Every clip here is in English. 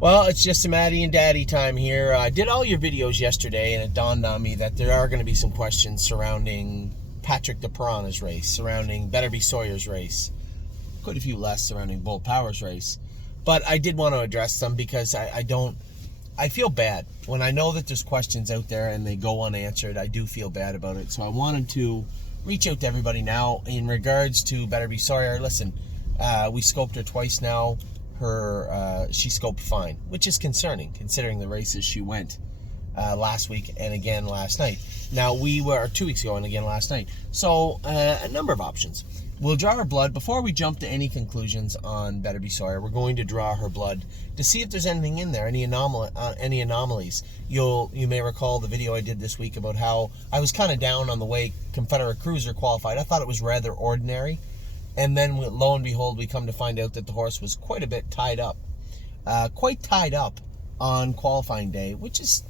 Well, it's just some Addie and Daddy time here. I did all your videos yesterday, and it dawned on me that there are going to be some questions surrounding Patrick DePiranha's race, surrounding Better Be Sawyer's race, quite a few less surrounding Bolt Power's race. But I did want to address them because I feel bad. When I know that there's questions out there and they go unanswered, I do feel bad about it. So I wanted to reach out to everybody now in regards to Better Be Sawyer. Listen, we scoped her twice now. She scoped fine, which is concerning considering the races she went last week and again last night. Now we were 2 weeks ago and again last night. So a number of options. We'll draw her blood before we jump to any conclusions on Better Be Sawyer. We're going to draw her blood to see if there's anything in there, any anomalies. You may recall the video I did this week about how I was kind of down on the way Confederate Cruiser qualified. I thought it was rather ordinary. And then, lo and behold, we come to find out that the horse was quite a bit tied up. Quite tied up on qualifying day, which is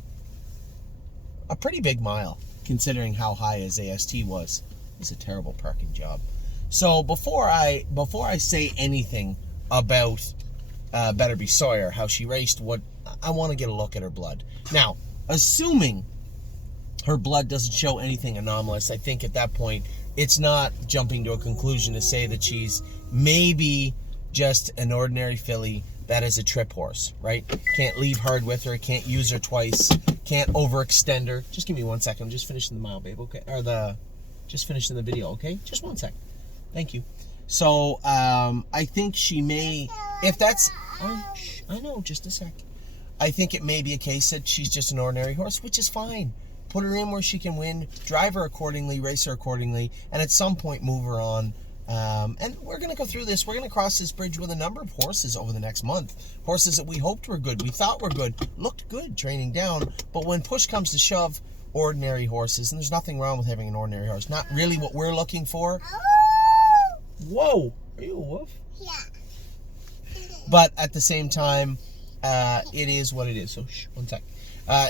a pretty big mile, considering how high his AST was. It's a terrible parking job. So before I say anything about Better Be Sawyer, how she raced, I want to get a look at her blood. Now, assuming her blood doesn't show anything anomalous, I think at that point it's not jumping to a conclusion to say that she's maybe just an ordinary filly that is a trip horse, right? Can't leave hard with her, can't use her twice, can't overextend her. Just give me 1 second. I'm just finishing the mile, babe, okay? Just finishing the video, okay? Just 1 sec. Thank you. So, I think she may, if that's, I know, just a sec. I think it may be a case that she's just an ordinary horse, which is fine. Put her in where she can win, drive her accordingly, race her accordingly, and at some point move her on. And we're going to go through this. We're going to cross this bridge with a number of horses over the next month. Horses that we hoped were good, we thought were good, looked good training down. But when push comes to shove, ordinary horses, and there's nothing wrong with having an ordinary horse. Not really what we're looking for. Whoa! Are you a wolf? Yeah. But at the same time, it is what it is. So, 1 sec.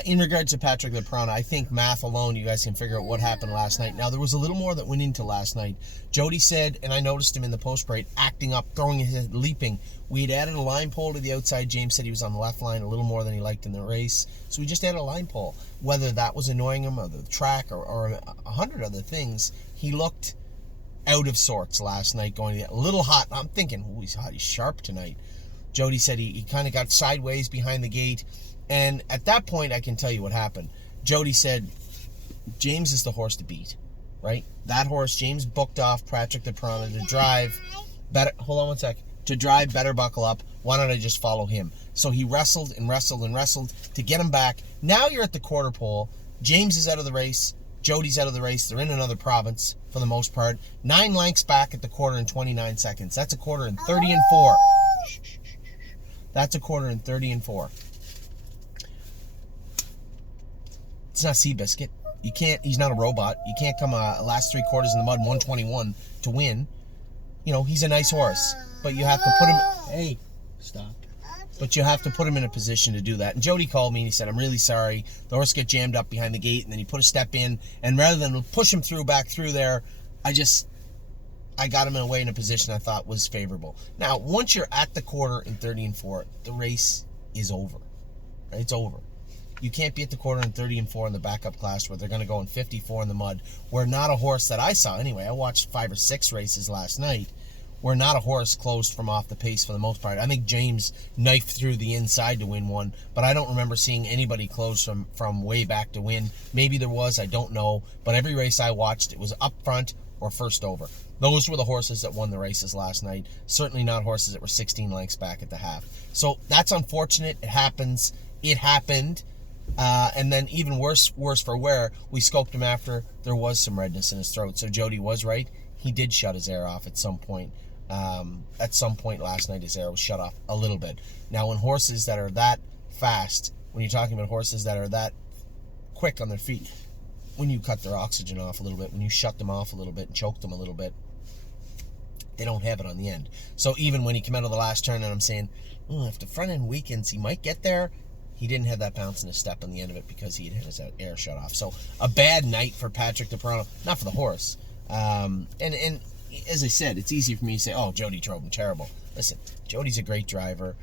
In regards to Patrick DePiranha, I think math alone, you guys can figure out what happened last night. Now, there was a little more that went into last night. Jody said, and I noticed him in the post-parade, acting up, throwing his head, leaping. We had added a line pole to the outside. James said he was on the left line a little more than he liked in the race. So we just added a line pole. Whether that was annoying him, or the track, or 100 other things, he looked out of sorts last night, going a little hot. I'm thinking, oh, he's hot, he's sharp tonight. Jody said he kind of got sideways behind the gate. And at that point, I can tell you what happened. Jody said, James is the horse to beat, right? That horse, James booked off Patrick DePiranha to drive better. Hold on 1 sec. To drive Better Buckle Up. Why don't I just follow him? So he wrestled and wrestled and wrestled to get him back. Now you're at the quarter pole. James is out of the race. Jody's out of the race. They're in another province for the most part. 9 lengths back at the quarter in 29 seconds. That's a quarter in 30 and 4. That's a quarter in 30 and 4. It's not Seabiscuit. You can't. He's not a robot. You can't come last 3 quarters in the mud, 121 to win. You know, he's a nice horse, but you have to put him. Hey, stop. But you have to put him in a position to do that. And Jody called me and he said, "I'm really sorry. The horse got jammed up behind the gate, and then he put a step in, and rather than push him back through there, I got him in a position I thought was favorable." Now, once you're at the quarter in 30 and 4, the race is over. Right? It's over. You can't be at the quarter in 30 and 4 in the backup class where they're going to go in 54 in the mud. We're not a horse that I saw anyway. I watched 5 or 6 races last night. We're not a horse closed from off the pace for the most part. I think James knifed through the inside to win one, but I don't remember seeing anybody close from way back to win. Maybe there was, I don't know. But every race I watched, it was up front or first over. Those were the horses that won the races last night. Certainly not horses that were 16 lengths back at the half. So that's unfortunate. It happens. It happened. And then even worse for wear, we scoped him after there was some redness in his throat. So Jody was right. He did shut his air off at some point. At some point last night, his air was shut off a little bit. Now, when horses that are that fast, when you're talking about horses that are that quick on their feet, when you cut their oxygen off a little bit, when you shut them off a little bit and choke them a little bit, they don't have it on the end. So even when he came out of the last turn and I'm saying, if the front end weakens, he might get there, he didn't have that bounce in his step on the end of it because he had his air shut off. So a bad night for Patrick DePiranha, not for the horse. And as I said, it's easy for me to say, oh, Jody drove him terrible. Listen, Jody's a great driver.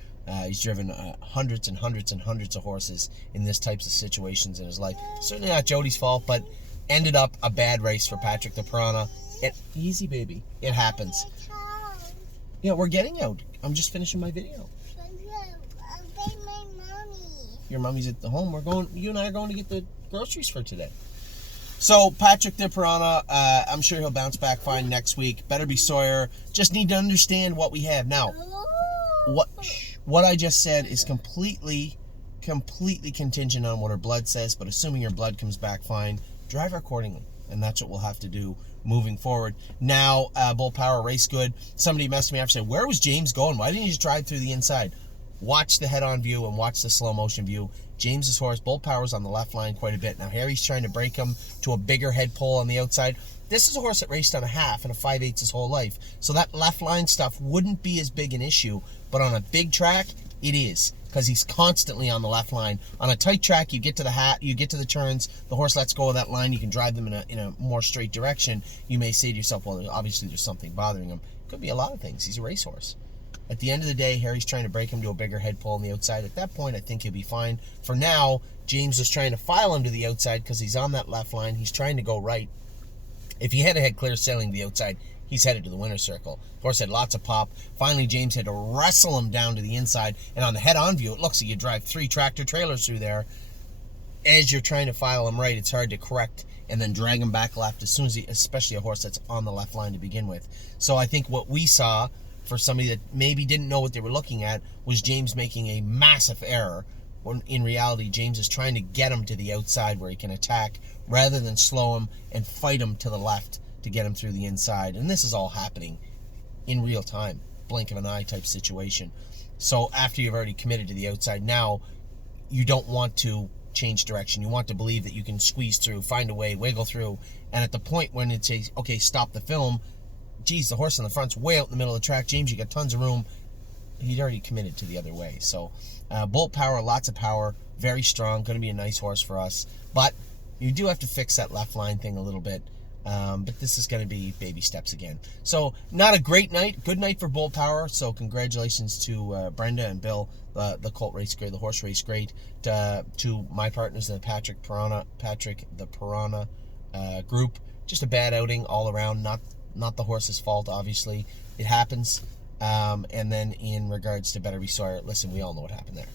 He's driven hundreds and hundreds and hundreds of horses in this types of situations in his life. Certainly not Jody's fault, but ended up a bad race for Patrick the Piranha. Easy, baby. It happens. Yeah, we're getting out. I'm just finishing my video. Your mommy's at the home. You and I are going to get the groceries for today. So, Patrick the Piranha, I'm sure he'll bounce back fine next week. Better be Sawyer. Just need to understand what we have. Now, what I just said is completely contingent on what her blood says, but assuming your blood comes back fine, drive her accordingly. And that's what we'll have to do moving forward. Now, Bull Power, race good. Somebody messaged me after saying, where was James going? Why didn't he just drive through the inside? Watch the head-on view and watch the slow-motion view. James's horse, Bull Power's on the left line quite a bit. Now, Harry's trying to break him to a bigger head pole on the outside. This is a horse that raced on a half and a 5/8 his whole life. So that left line stuff wouldn't be as big an issue. But on a big track, it is. Because he's constantly on the left line. On a tight track, you get to the turns, the horse lets go of that line, you can drive them in a more straight direction. You may say to yourself, well, obviously there's something bothering him. Could be a lot of things. He's a racehorse. At the end of the day, Harry's trying to break him to a bigger head pull on the outside. At that point, I think he'll be fine. For now, James was trying to file him to the outside because he's on that left line. He's trying to go right. If he had a head clear sailing to the outside, he's headed to the winner's circle. Horse had lots of pop. Finally, James had to wrestle him down to the inside. And on the head-on view, it looks like you drive 3 tractor trailers through there. As you're trying to file him right, it's hard to correct and then drag him back left as soon as especially a horse that's on the left line to begin with. So I think what we saw, for somebody that maybe didn't know what they were looking at, was James making a massive error, when in reality James is trying to get him to the outside where he can attack rather than slow him and fight him to the left to get him through the inside. And this is all happening in real time, blink of an eye type situation. So after you've already committed to the outside, now you don't want to change direction. You want to believe that you can squeeze through, find a way, wiggle through, and at the point when it says, okay, stop the film, geez, the horse in the front's way out in the middle of the track. James, you got tons of room. He'd already committed to the other way. So, Bull Power, lots of power, very strong, going to be a nice horse for us. But you do have to fix that left line thing a little bit. But this is going to be baby steps again. So, not a great night. Good night for Bull Power. So, congratulations to Brenda and Bill, the colt race great, the horse race great. To my partners in the Patrick the Piranha group. Just a bad outing all around. Not the horse's fault, obviously. It happens. And then in regards to Better Be Sawyer, listen, we all know what happened there.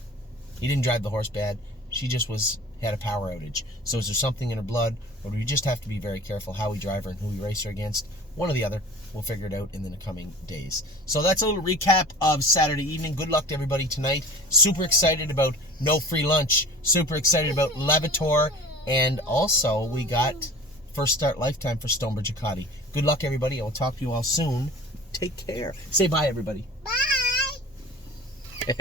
He didn't drive the horse bad. She just had a power outage. So is there something in her blood, or do we just have to be very careful how we drive her and who we race her against? One or the other. We'll figure it out in the coming days. So that's a little recap of Saturday evening. Good luck to everybody tonight. Super excited about no free lunch. Super excited about Levitor. And also, we got First Start Lifetime for Stonebridge Acadi. Good luck, everybody. I will talk to you all soon. Take care. Say bye, everybody. Bye.